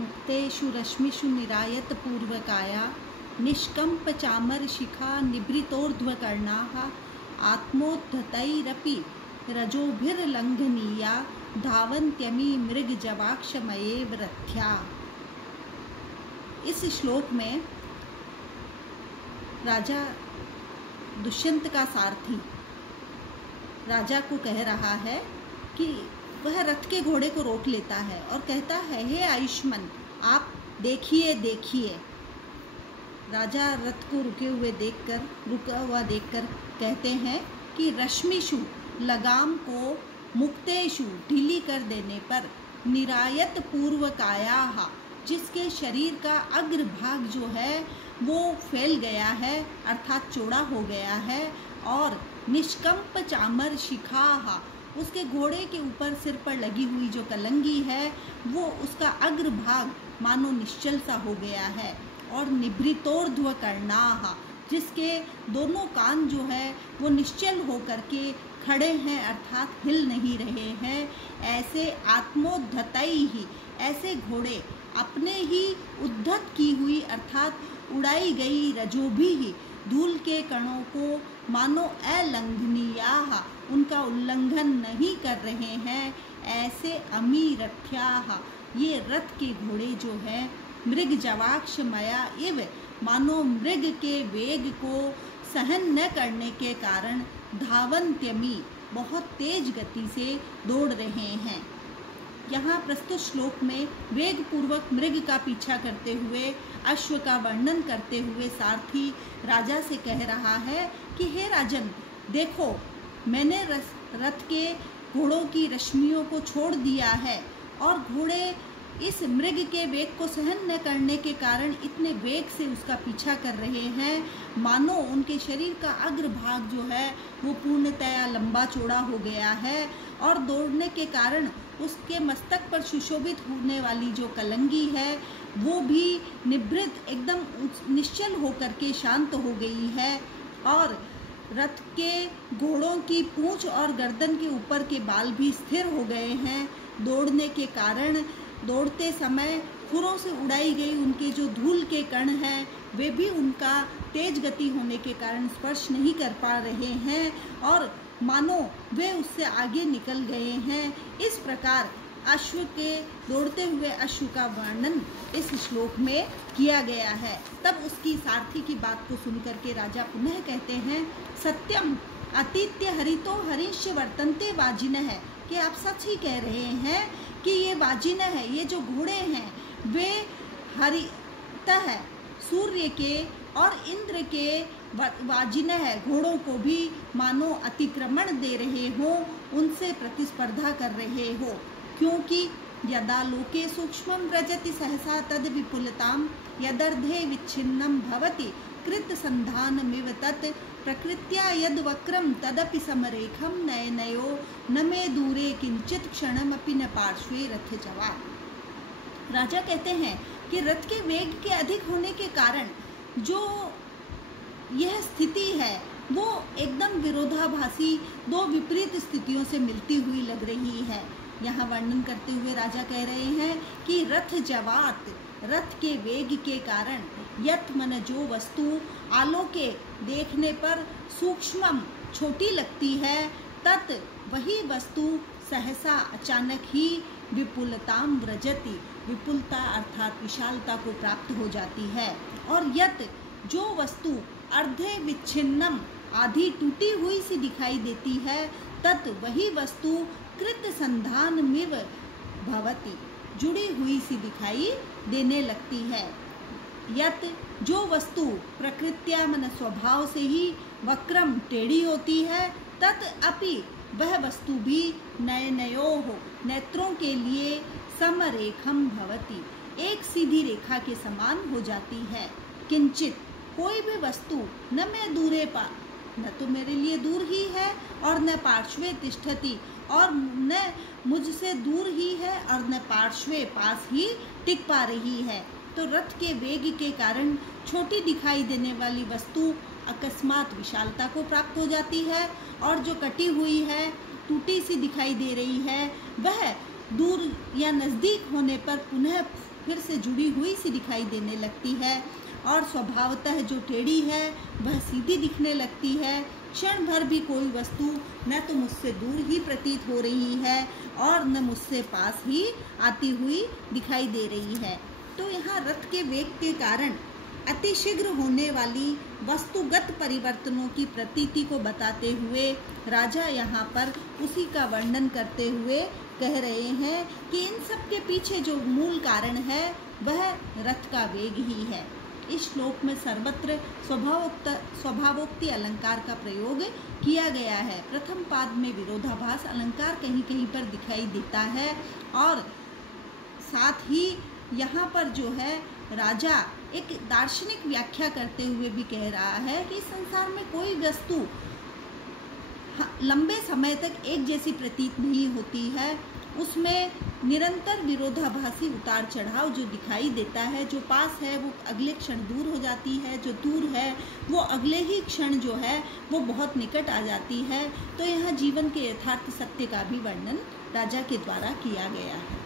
मुक्तेषु रश्मिषु निरायत पूर्वकाया निष्कम्प चामर शिखा निभृतोर्ध्वकर्णाः आत्मोद्धतैरपि रजोभिर्लङ्घनीया धावन्त्यमी मृगजवाक्षमयेव रथ्या। इस श्लोक में राजा दुष्यंत का सारथी राजा को कह रहा है कि वह रथ के घोड़े को रोक लेता है और कहता है, हे आयुष्मान, आप देखिए देखिए। राजा रथ को रुका हुआ देखकर कहते हैं कि रश्मिषु, लगाम को, मुक्तेषु, ढीली कर देने पर, निरायत पूर्वकायाः, जिसके शरीर का अग्रभाग जो है वो फैल गया है अर्थात चौड़ा हो गया है, और निष्कंप चामर शिखाः, उसके घोड़े के ऊपर सिर पर लगी हुई जो कलंगी है वो उसका अग्रभाग मानो निश्चल सा हो गया है, और निभृतोर्ध्वकर्णाः, जिसके दोनों कान जो है वो निश्चल हो करके खड़े हैं अर्थात हिल नहीं रहे हैं। ऐसे आत्मोद्धतैः, ऐसे घोड़े अपने ही उद्धत की हुई अर्थात उड़ाई गई रजोभिः, धूल के कणों को मानो अलंघनीयाः, उनका उल्लंघन नहीं कर रहे हैं। ऐसे अमी रथ्याः, ये रथ के घोड़े जो है मृग जवाक्षमया इव, मानो मृग के वेग को सहन न करने के कारण धावन्त्यमी, बहुत तेज गति से दौड़ रहे हैं। यहाँ प्रस्तुत श्लोक में वेग पूर्वक मृग का पीछा करते हुए अश्व का वर्णन करते हुए सारथी राजा से कह रहा है कि हे राजन, देखो मैंने रथ के घोड़ों की रश्मियों को छोड़ दिया है और घोड़े इस मृग के वेग को सहन न करने के कारण इतने वेग से उसका पीछा कर रहे हैं, मानो उनके शरीर का अग्रभाग जो है वो पूर्णतया लंबा चौड़ा हो गया है, और दौड़ने के कारण उसके मस्तक पर सुशोभित होने वाली जो कलंगी है वो भी निभृत एकदम निश्चल होकर के शांत हो गई है, और रथ के घोड़ों की पूंछ और गर्दन के ऊपर के बाल भी स्थिर हो गए हैं। दौड़ने के कारण दौड़ते समय खुरों से उड़ाई गई उनके जो धूल के कण हैं वे भी उनका तेज गति होने के कारण स्पर्श नहीं कर पा रहे हैं, और मानो वे उससे आगे निकल गए हैं। इस प्रकार अश्व के दौड़ते हुए अश्व का वर्णन इस श्लोक में किया गया है। तब उसकी सारथी की बात को सुनकर के राजा पुनः कहते हैं, सत्यम अतीत्य हरितो हरीश वर्तन्ते वाजिनः, कि आप सच ही कह रहे हैं कि ये वाजिन है, ये जो घोड़े हैं वे हरितः, सूर्य के और इंद्र के वाजिन है, घोड़ों को भी मानो अतिक्रमण दे रहे हो, उनसे प्रतिस्पर्धा कर रहे हो। क्योंकि यदा लोके सूक्ष्मं व्रजति सहसा तद विपुलताम यदर्धे विच्छिन्नं भवति कृत संधानमिव तत् प्रकृत्या यद वक्रम तदपि समरेखम नयनयो न मे दूरे किंचित क्षणमपि न पार्श्वे रथ जवान। राजा कहते हैं कि रथ के वेग के अधिक होने के कारण जो यह स्थिति है वो एकदम विरोधाभासी, दो विपरीत स्थितियों से मिलती हुई लग रही है। यहाँ वर्णन करते हुए राजा कह रहे हैं कि रथ जवात, रथ के वेग के कारण, यत मन जो वस्तु आलोके देखने पर सूक्ष्मम छोटी लगती है, तत् वही वस्तु सहसा अचानक ही विपुलताम व्रजति, विपुलता अर्थात विशालता को प्राप्त हो जाती है। और यत जो वस्तु अर्धे विच्छिन्नम, आधी टूटी हुई सी दिखाई देती है, तत् वही वस्तु कृत संधानमिव भवति, जुड़ी हुई सी दिखाई देने लगती है। यत जो वस्तु प्रकृत्या मन स्वभाव से ही वक्रम टेढ़ी होती है, तत् अपि वह वस्तु भी नयनयोः, नेत्रों के लिए समरेखम भवति, एक सीधी रेखा के समान हो जाती है। किंचित कोई भी वस्तु न मैं दूरे पा, न तो मेरे लिए दूर ही है, और न पार्श्वे तिष्ठति, और न मुझसे दूर ही है, और न पार्श्वे पास ही टिक पा रही है। तो रथ के वेग के कारण छोटी दिखाई देने वाली वस्तु अकस्मात विशालता को प्राप्त हो जाती है, और जो कटी हुई है, टूटी सी दिखाई दे रही है, वह दूर या नज़दीक होने पर पुनः फिर से जुड़ी हुई सी दिखाई देने लगती है और स्वभावतः जो टेढ़ी है वह सीधी दिखने लगती है। क्षण भर भी कोई वस्तु न तो मुझसे दूर ही प्रतीत हो रही है और न मुझसे पास ही आती हुई दिखाई दे रही है। तो यहाँ रथ के वेग के कारण अतिशीघ्र होने वाली वस्तुगत परिवर्तनों की प्रतीति को बताते हुए राजा यहाँ पर उसी का वर्णन करते हुए कह रहे हैं कि इन सब के पीछे जो मूल कारण है वह रथ का वेग ही है। इस श्लोक में सर्वत्र स्वभावोक्ति अलंकार का प्रयोग किया गया है। प्रथम पाद में विरोधाभास अलंकार कहीं कहीं पर दिखाई देता है और साथ ही यहाँ पर जो है राजा एक दार्शनिक व्याख्या करते हुए भी कह रहा है कि संसार में कोई वस्तु लंबे समय तक एक जैसी प्रतीत नहीं होती है, उसमें निरंतर विरोधाभासी उतार चढ़ाव जो दिखाई देता है। जो पास है वो अगले क्षण दूर हो जाती है, जो दूर है वो अगले ही क्षण जो है वो बहुत निकट आ जाती है। तो यहाँ जीवन के यथार्थ सत्य का भी वर्णन राजा के द्वारा किया गया है।